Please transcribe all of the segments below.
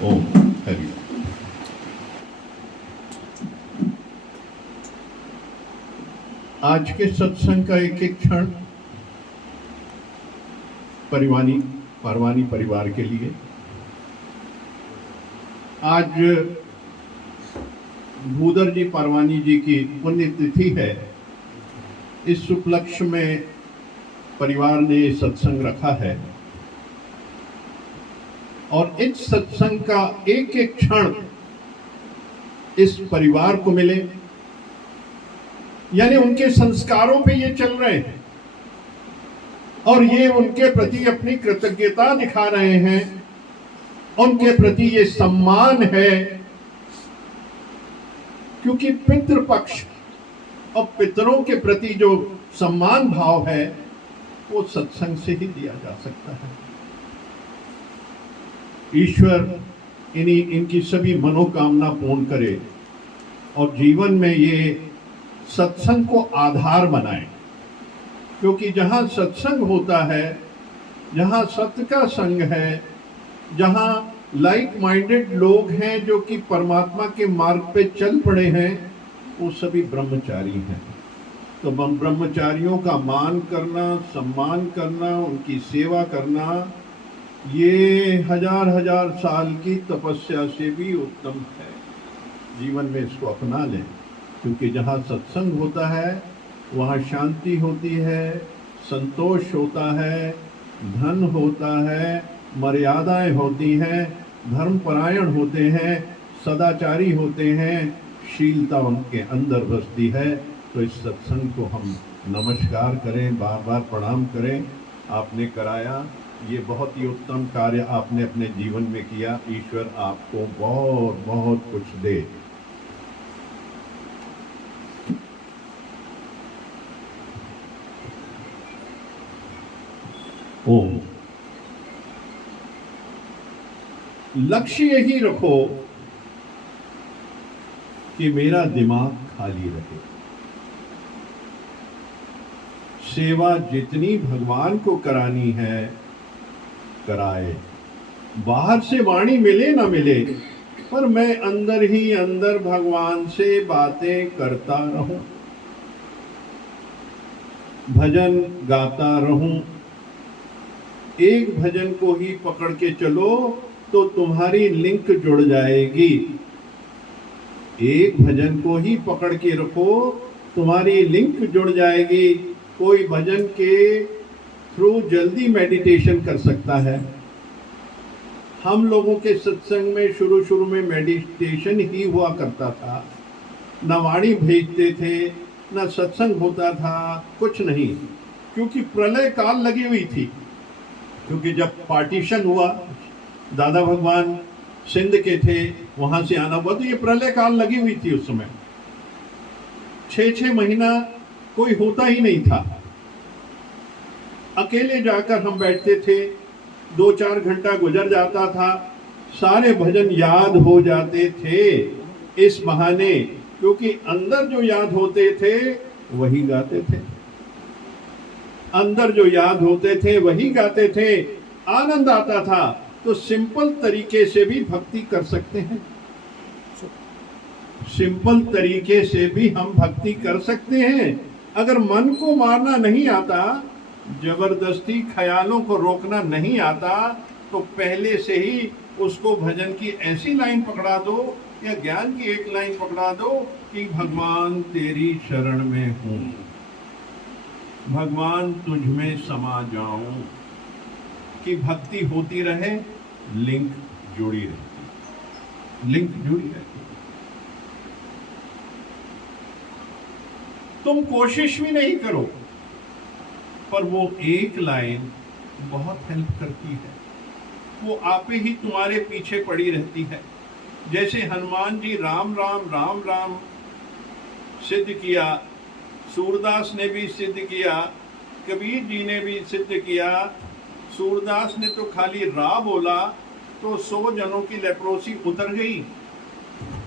ओम हरि। आज के सत्संग का एक एक क्षण पारवानी परिवार के लिए। आज भूधर जी पारवानी जी की पुण्यतिथि है। इस उपलक्ष्य में परिवार ने सत्संग रखा है और इस सत्संग का एक एक क्षण इस परिवार को मिले, यानी उनके संस्कारों पे ये चल रहे हैं और ये उनके प्रति अपनी कृतज्ञता दिखा रहे हैं, उनके प्रति ये सम्मान है, क्योंकि पितृपक्ष और पितरों के प्रति जो सम्मान भाव है वो सत्संग से ही दिया जा सकता है। ईश्वर इनकी सभी मनोकामना पूर्ण करे और जीवन में ये सत्संग को आधार बनाए, क्योंकि जहां सत्संग होता है, जहां सत्य का संग है, जहां लाइक माइंडेड लोग हैं जो कि परमात्मा के मार्ग पे चल पड़े हैं, वो सभी ब्रह्मचारी हैं। तो ब्रह्मचारियों का मान करना, सम्मान करना, उनकी सेवा करना, ये हजार साल की तपस्या से भी उत्तम है। जीवन में इसको अपना लें, क्योंकि जहाँ सत्संग होता है वहाँ शांति होती है, संतोष होता है, धन होता है, मर्यादाएं होती हैं, धर्मपरायण होते हैं, सदाचारी होते हैं, शीलता उनके अंदर बसती है। तो इस सत्संग को हम नमस्कार करें, बार बार प्रणाम करें। आपने कराया, ये बहुत ही उत्तम कार्य आपने अपने जीवन में किया। ईश्वर आपको बहुत बहुत कुछ दे। ओम। लक्ष्य यही रखो कि मेरा दिमाग खाली रहे। सेवा जितनी भगवान को करानी है कराए, बाहर से वाणी मिले ना मिले, पर मैं अंदर ही अंदर भगवान से बातें करता रहूं, भजन गाता रहूं। एक भजन को ही पकड़ के चलो तो तुम्हारी लिंक जुड़ जाएगी। एक भजन को ही पकड़ के रखो, तुम्हारी लिंक जुड़ जाएगी। कोई भजन के थ्रू जल्दी मेडिटेशन कर सकता है। हम लोगों के सत्संग में शुरू में मेडिटेशन ही हुआ करता था, न वाणी भेजते थे, न सत्संग होता था, कुछ नहीं, क्योंकि प्रलय काल लगी हुई थी। क्योंकि जब पार्टीशन हुआ, दादा भगवान सिंध के थे, वहां से आना हुआ, तो ये प्रलय काल लगी हुई थी। उस समय 6 महीना कोई होता ही नहीं था। अकेले जाकर हम बैठते थे, 2-4 घंटा गुजर जाता था, सारे भजन याद हो जाते थे इस बहाने, क्योंकि अंदर जो याद होते थे वही गाते थे, अंदर जो याद होते थे वही गाते थे, आनंद आता था। तो सिंपल तरीके से भी भक्ति कर सकते हैं, सिंपल तरीके से भी हम भक्ति कर सकते हैं। अगर मन को मारना नहीं आता, जबरदस्ती ख्यालों को रोकना नहीं आता, तो पहले से ही उसको भजन की ऐसी लाइन पकड़ा दो या ज्ञान की एक लाइन पकड़ा दो कि भगवान तेरी शरण में हूं, भगवान तुझ में समा जाऊं, कि भक्ति होती रहे, लिंक जुड़ी रहती, लिंक जुड़ी रहती। तुम कोशिश भी नहीं करो, पर वो एक लाइन बहुत हेल्प करती है, वो आपे ही तुम्हारे पीछे पड़ी रहती है। जैसे हनुमान जी राम राम राम राम सिद्ध किया, सूरदास ने भी सिद्ध किया, कबीर जी ने भी सिद्ध किया। सूरदास ने तो खाली रा बोला तो 100 जनों की लेप्रोसी उतर गई।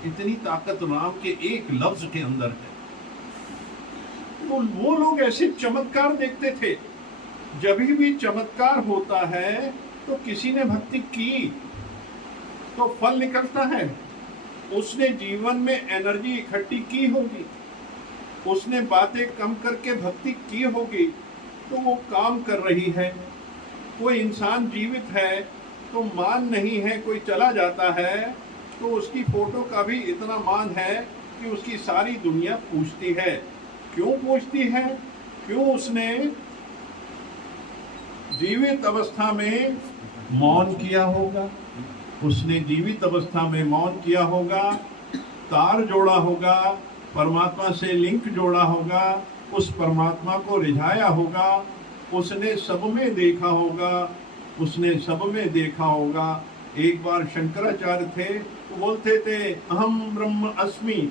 इतनी ताकत राम के एक लफ्ज के अंदर है। तो वो लोग ऐसे चमत्कार देखते थे। जब भी चमत्कार होता है तो किसी ने भक्ति की, तो तो फल निकलता है। उसने जीवन में एनर्जी इकट्ठी की होगी, उसने बातें कम करके भक्ति की होगी, तो वो काम कर रही है। कोई इंसान जीवित है तो मान नहीं है, कोई चला जाता है तो उसकी फोटो का भी इतना मान है कि उसकी सारी दुनिया पूछती है। क्यों पूछती है? क्यों उसने जीवित अवस्था में मौन किया होगा, उसने जीवित अवस्था में मौन किया होगा, तार जोड़ा होगा, परमात्मा से लिंक जोड़ा होगा, उस परमात्मा को रिझाया होगा, उसने सब में देखा होगा, उसने सब में देखा होगा। एक बार शंकराचार्य थे तो बोलते थे, अहम ब्रह्म अस्मि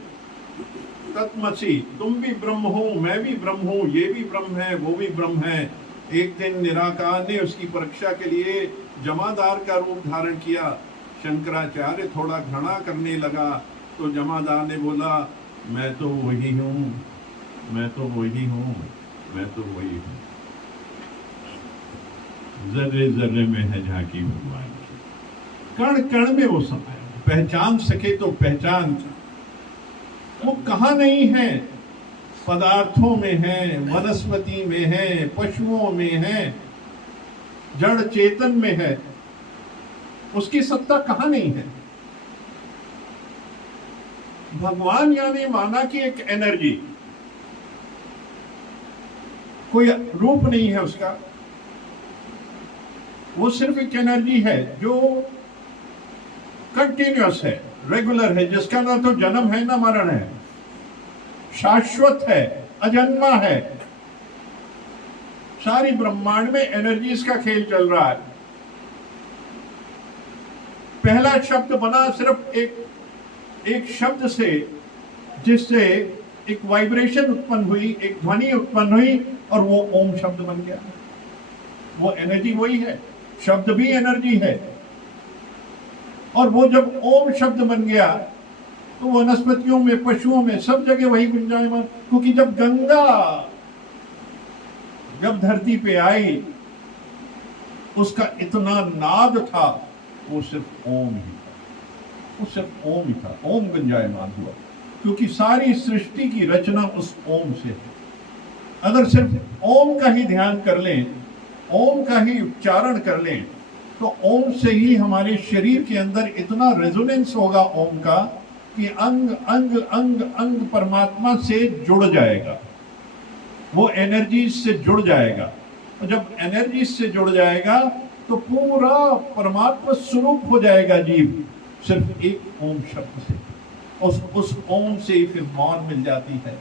तत्मसि, तुम भी ब्रह्म हो, मैं भी ब्रह्म हूँ, ये भी ब्रह्म है, वो भी ब्रह्म है। एक दिन निराकार ने उसकी परीक्षा के लिए जमादार का रूप धारण किया। शंकराचार्य थोड़ा घृणा करने लगा तो जमादार ने बोला, मैं तो वही हूँ, मैं तो वही हूँ, मैं तो वही हूँ। जर्रे जर्रे में है झांकी भगवान की, कण कण में वो समय पहचान सके तो पहचान। वो कहाँ नहीं है? पदार्थों में है, वनस्पति में है, पशुओं में है, जड़ चेतन में है। उसकी सत्ता कहाँ नहीं है? भगवान यानी माना कि एक एनर्जी, कोई रूप नहीं है उसका, वो सिर्फ एक एनर्जी है जो कंटिन्यूअस है, रेगुलर है, जिसका ना तो जन्म है ना मरण है, शाश्वत है, अजन्मा है। सारी ब्रह्मांड में एनर्जीज का खेल चल रहा है। पहला शब्द बना सिर्फ एक शब्द से, जिससे एक वाइब्रेशन उत्पन्न हुई, एक ध्वनि उत्पन्न हुई और वो ओम शब्द बन गया। वो एनर्जी वही है, शब्द भी एनर्जी है। और वो जब ओम शब्द बन गया तो वनस्पतियों में, पशुओं में, सब जगह वही गुंजायमान। क्योंकि जब गंगा जब धरती पे आई, उसका इतना नाद था, वो सिर्फ ओम ही था, वो सिर्फ ओम ही था। ओम गुंजायमान हुआ क्योंकि सारी सृष्टि की रचना उस ओम से है। अगर सिर्फ ओम का ही ध्यान कर लें, ओम का ही उच्चारण कर लें, तो ओम से ही हमारे शरीर के अंदर इतना रेजोनेंस होगा ओम का कि अंग अंग अंग अंग परमात्मा से जुड़ जाएगा, वो एनर्जी से जुड़ जाएगा। और जब एनर्जी से जुड़ जाएगा तो पूरा परमात्मा स्वरूप हो जाएगा जीव, सिर्फ एक ओम शब्द से। उस ओम से ही फिर मौन मिल जाती है,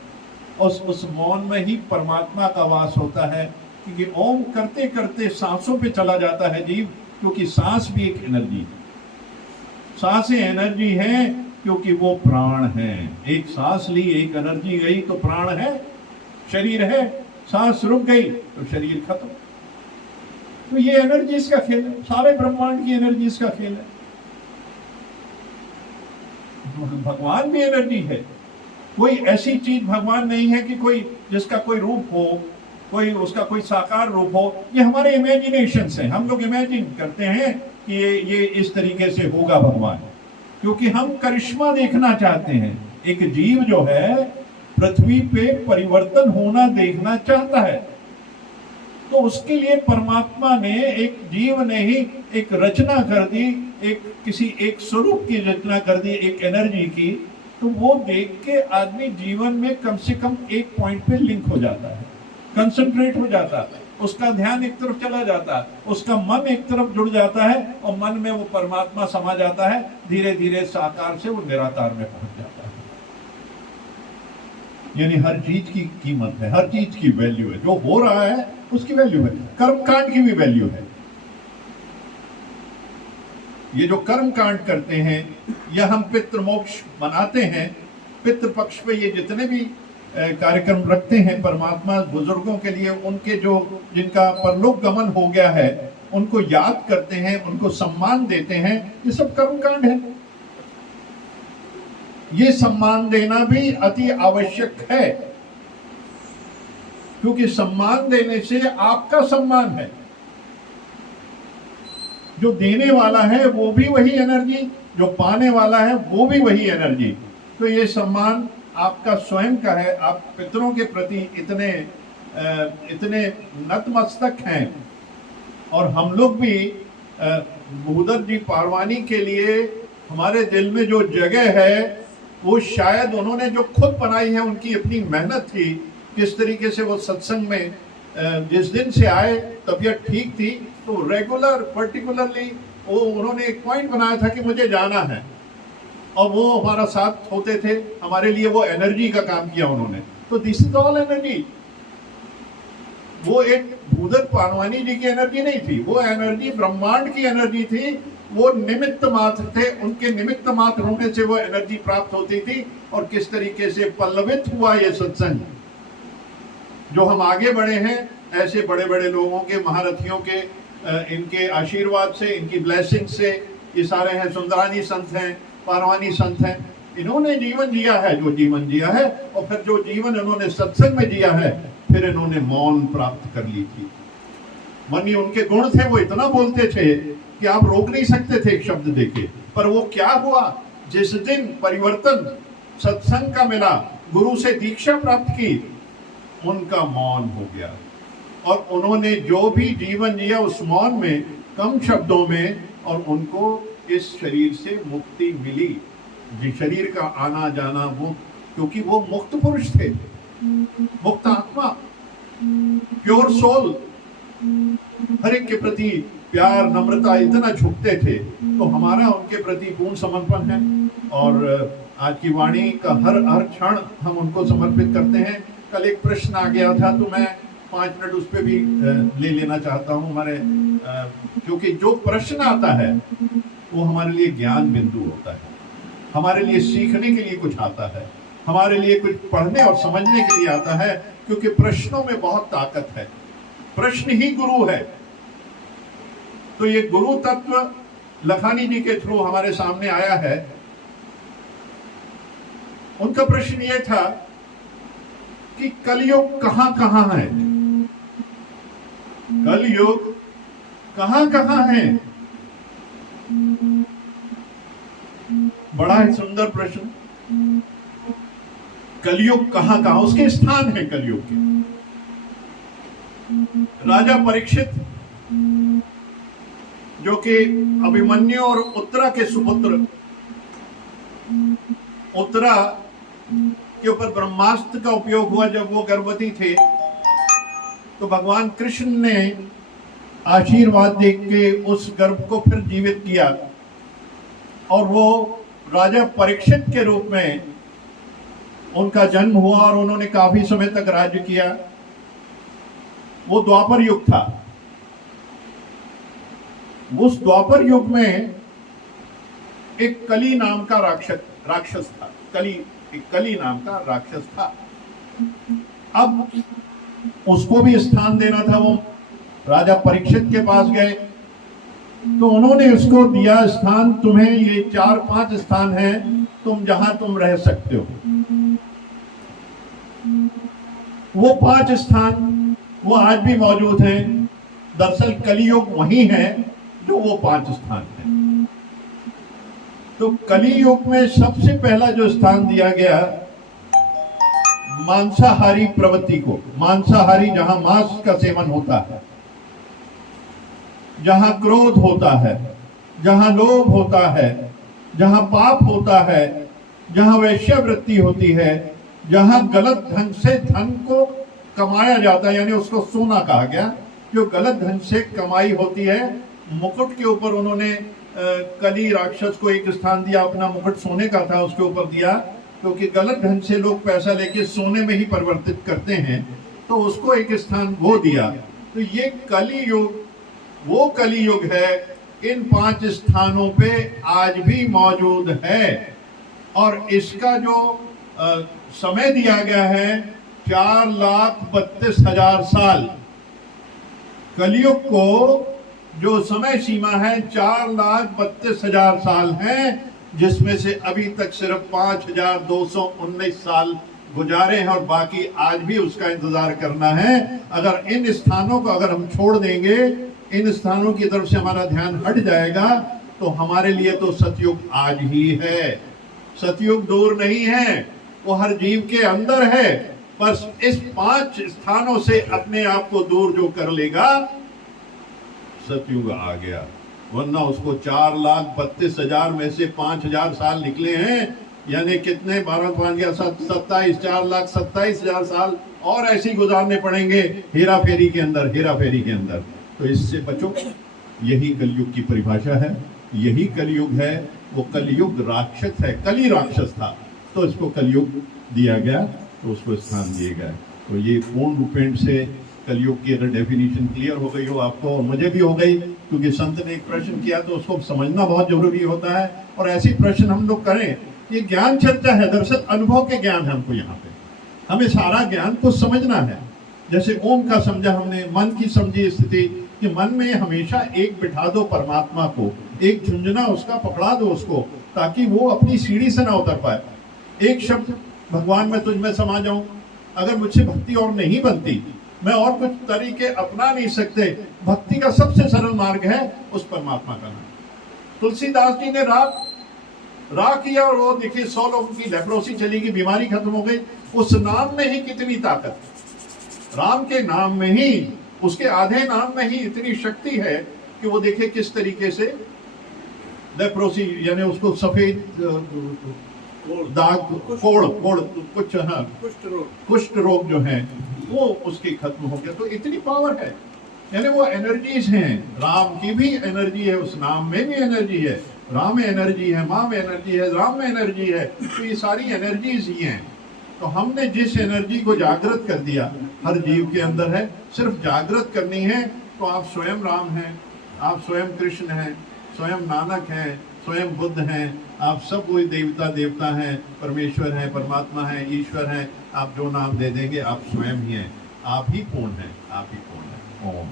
उस मौन में ही परमात्मा का वास होता है। क्योंकि ओम करते करते सांसों पे चला जाता है जीव, क्योंकि सांस भी एक एनर्जी है। सांसें एनर्जी है क्योंकि वो प्राण है। एक सांस ली, एक एनर्जी गई तो प्राण है, शरीर है। सांस रुक गई तो शरीर खत्म। तो ये एनर्जीज का खेल है, सारे ब्रह्मांड की एनर्जीज का खेल है। भगवान भी एनर्जी है। कोई ऐसी चीज भगवान नहीं है कि कोई जिसका कोई रूप हो, कोई उसका कोई साकार रूप हो। ये हमारे इमेजिनेशन है, हम लोग इमेजिन करते हैं कि ये इस तरीके से होगा भगवान, क्योंकि हम करिश्मा देखना चाहते हैं। एक जीव जो है पृथ्वी पे परिवर्तन होना देखना चाहता है, तो उसके लिए परमात्मा ने, एक जीव ने ही एक रचना कर दी, एक स्वरूप की रचना कर दी, एक एनर्जी की। तो वो देख के आदमी जीवन में कम से कम एक पॉइंट पे लिंक हो जाता है, कंसंट्रेट हो जाता है, उसका ध्यान एक तरफ चला जाता है, उसका मन एक तरफ जुड़ जाता है और मन में वो परमात्मा समा जाता है। धीरे धीरे साकार से वो निराकार में पहुंच जाता है। यानी हर चीज की कीमत है, हर चीज की वैल्यू है। जो हो रहा है उसकी वैल्यू है, कर्म कांड की भी वैल्यू है। ये जो कर्म कांड करते हैं, या हम पितृ मोक्ष मनाते हैं, पितृ पक्ष पे ये जितने भी कार्यक्रम रखते हैं परमात्मा बुजुर्गों के लिए, उनके जो जिनका परलोक गमन हो गया है उनको याद करते हैं, उनको सम्मान देते हैं, ये सब कर्म कांड है। ये सम्मान देना भी अति आवश्यक है, क्योंकि सम्मान देने से आपका सम्मान है। जो देने वाला है वो भी वही एनर्जी, जो पाने वाला है वो भी वही एनर्जी। तो ये सम्मान आपका स्वयं का है। आप पितरों के प्रति इतने नतमस्तक हैं। और हम लोग भी भूदर जी पारवानी के लिए हमारे दिल में जो जगह है वो शायद उन्होंने जो खुद बनाई है, उनकी अपनी मेहनत थी। किस तरीके से वो सत्संग में जिस दिन से आए तबीयत ठीक थी तो रेगुलर पर्टिकुलरली वो उन्होंने एक पॉइंट बनाया था कि मुझे जाना है, और वो हमारा साथ होते थे। हमारे लिए वो एनर्जी का काम किया उन्होंने। तो दिस इज ऑल एनर्जी। वो एक भूदर पारवानी जी की एनर्जी नहीं थी, वो एनर्जी ब्रह्मांड की एनर्जी थी। वो निमित्त मात्र थे, उनके निमित्त मात्र होने से वो एनर्जी प्राप्त होती थी। और किस तरीके से पल्लवित हुआ ये सत्संग, जो हम आगे बढ़े हैं ऐसे बड़े बड़े लोगों के, महारथियों के, इनके आशीर्वाद से, इनकी ब्लेसिंग से। ये सारे हैं, सुंदरानी संत हैं, पारवानी संत हैं। इन्होंने जीवन जिया है जो जीवन जिया है, और फिर जो जीवन इन्होंने सत्संग में जिया है, फिर इन्होंने मौन प्राप्त कर ली थी। मानिए उनके गुण थे, वो इतना बोलते थे कि आप रोक नहीं सकते थे एक शब्द देके। पर वो क्या हुआ, जिस दिन परिवर्तन सत्संग का मिला, गुरु से दीक्षा प्राप्त की, उनका मौन हो गया। और उन्होंने जो भी जीवन जिया उस मौन में, कम शब्दों में, और उनको इस शरीर से मुक्ति मिली। जी, शरीर का आना जाना, वो क्योंकि वो मुक्त पुरुष थे, मुक्त आत्मा, प्योर सोल, हर एक के प्रति प्यार, नम्रता, इतना झुकते थे। तो हमारा उनके प्रति पूर्ण समर्पण है। और आज की वाणी का हर क्षण हम उनको समर्पित करते हैं। कल एक प्रश्न आ गया था तो मैं 5 मिनट उस पर भी ले लेना चाहता हूँ हमारे, क्योंकि जो प्रश्न आता है वो हमारे लिए ज्ञान बिंदु होता है, हमारे लिए सीखने के लिए कुछ आता है, हमारे लिए कुछ पढ़ने और समझने के लिए आता है। क्योंकि प्रश्नों में बहुत ताकत है, प्रश्न ही गुरु है। तो ये गुरु तत्व लखानी जी के थ्रू हमारे सामने आया है। उनका प्रश्न ये था कि कलयुग कहां कहां है, कलयुग कहां कहां है। बड़ा ही सुंदर प्रश्न। कलयुग कहां कहां, उसके स्थान है कलयुग के। राजा परीक्षित, जो कि अभिमन्यु और उत्तरा के सुपुत्र, उत्तरा के ऊपर ब्रह्मास्त्र का उपयोग हुआ जब वो गर्भवती थे, तो भगवान कृष्ण ने आशीर्वाद देख के उस गर्भ को फिर जीवित किया, और वो राजा परीक्षित के रूप में उनका जन्म हुआ, और उन्होंने काफी समय तक राज्य किया। वो द्वापर युग था। उस द्वापर युग में एक कली नाम का राक्षस था। कली नाम का राक्षस था। अब उसको भी स्थान देना था। वो राजा परीक्षित के पास गए तो उन्होंने उसको दिया स्थान, तुम्हें ये 4-5 स्थान हैं, तुम जहां तुम रह सकते हो। वो 5 स्थान वो आज भी मौजूद हैं। दरअसल कलियुग वही है जो वो 5 स्थान है। तो कलियुग में सबसे पहला जो स्थान दिया गया मांसाहारी प्रवृत्ति को, मांसाहारी, जहां मांस का सेवन होता है, जहां क्रोध होता है, जहां लोभ होता है, जहां पाप होता है, जहां वैश्यावृत्ति होती है, जहां गलत ढंग से धन को कमाया जाता है, यानी उसको सोना कहा गया, जो गलत ढंग से कमाई होती है। मुकुट के ऊपर उन्होंने कली राक्षस को एक स्थान दिया, अपना मुकुट सोने का था, उसके ऊपर दिया, क्योंकि गलत ढंग से लोग पैसा लेके सोने में ही परिवर्तित करते हैं, तो उसको एक स्थान वो दिया। तो ये कलियुग वो कलियुग है, इन 5 स्थानों पे आज भी मौजूद है। और इसका जो समय दिया गया है 4,32,000 साल। कलियुग को जो समय सीमा है 4,32,000 साल है, जिसमें से अभी तक सिर्फ 5,219 साल गुजारे हैं, और बाकी आज भी उसका इंतजार करना है। अगर इन स्थानों को अगर हम छोड़ देंगे, इन स्थानों की तरफ से हमारा ध्यान हट जाएगा, तो हमारे लिए तो सतयुग आज ही है, सतयुग दूर नहीं है, वो हर जीव के अंदर है। बस इस 5 स्थानों से अपने आप को दूर जो कर लेगा, सतयुग आ गया। वरना उसको 4,32,000 में से 5,000 साल निकले हैं, यानी कितने 12 5 गया 27, 4,27,000 साल और ऐसे ही गुजारने पड़ेंगे हेरा फेरी के अंदर, हेरा फेरी के अंदर। तो इससे बचो। यही कलयुग की परिभाषा है, यही कलयुग है। वो कलयुग राक्षस है, कली राक्षस था, तो इसको कलयुग दिया गया, तो उसको स्थान दिए गए। तो ये पूर्ण रूपेण से कलयुग की अगर डेफिनेशन क्लियर हो गई हो आपको, और मुझे भी हो गई, क्योंकि संत ने एक प्रश्न किया तो उसको समझना बहुत जरूरी होता है। और ऐसी प्रश्न हम लोग करें, ये ज्ञान चर्चा है, दरअसल अनुभव के ज्ञान है हमको यहाँ पे, हमें सारा ज्ञान को समझना है। जैसे ओम का समझा हमने, मन की समझी स्थिति कि मन में हमेशा एक बिठा दो परमात्मा को, एक झुंझुना उसका पकड़ा दो उसको, ताकि वो अपनी सीढ़ी से ना उतर पाए। एक शब्द भगवान मैं तुझ में समा जाऊं, अगर मुझसे भक्ति और नहीं बनती, मैं और कुछ तरीके अपना नहीं सकते, भक्ति का सबसे सरल मार्ग है उस परमात्मा का नाम। तुलसीदास जी ने रा किया और वो देखिए 100 लोगों की लेप्रोसी चली गई, बीमारी खत्म हो गई। उस नाम में ही कितनी ताकत, राम के नाम में ही, उसके आधे नाम में ही इतनी शक्ति है कि वो देखे किस तरीके से लेप्रोसी, यानी उसको सफेद दाग, कोड़ कुछ, हाँ, कुष्ठ रोग जो है वो उसकी खत्म हो गया। तो इतनी पावर है, यानी वो एनर्जीज हैं। राम की भी एनर्जी है, उस नाम में भी एनर्जी है, राम में एनर्जी है, माँ में एनर्जी है, राम में एनर्जी है। तो ये सारी एनर्जीज ही हैं। तो हमने जिस एनर्जी को जागृत कर दिया, हर जीव के अंदर है, सिर्फ जागृत करनी है। तो आप स्वयं राम हैं, आप स्वयं कृष्ण हैं, स्वयं नानक हैं, स्वयं बुद्ध हैं, आप सब कोई देवता हैं, परमेश्वर हैं, परमात्मा हैं, ईश्वर हैं। आप जो नाम दे देंगे आप स्वयं ही हैं, आप ही पूर्ण हैं, आप ही पूर्ण हैं। ओम।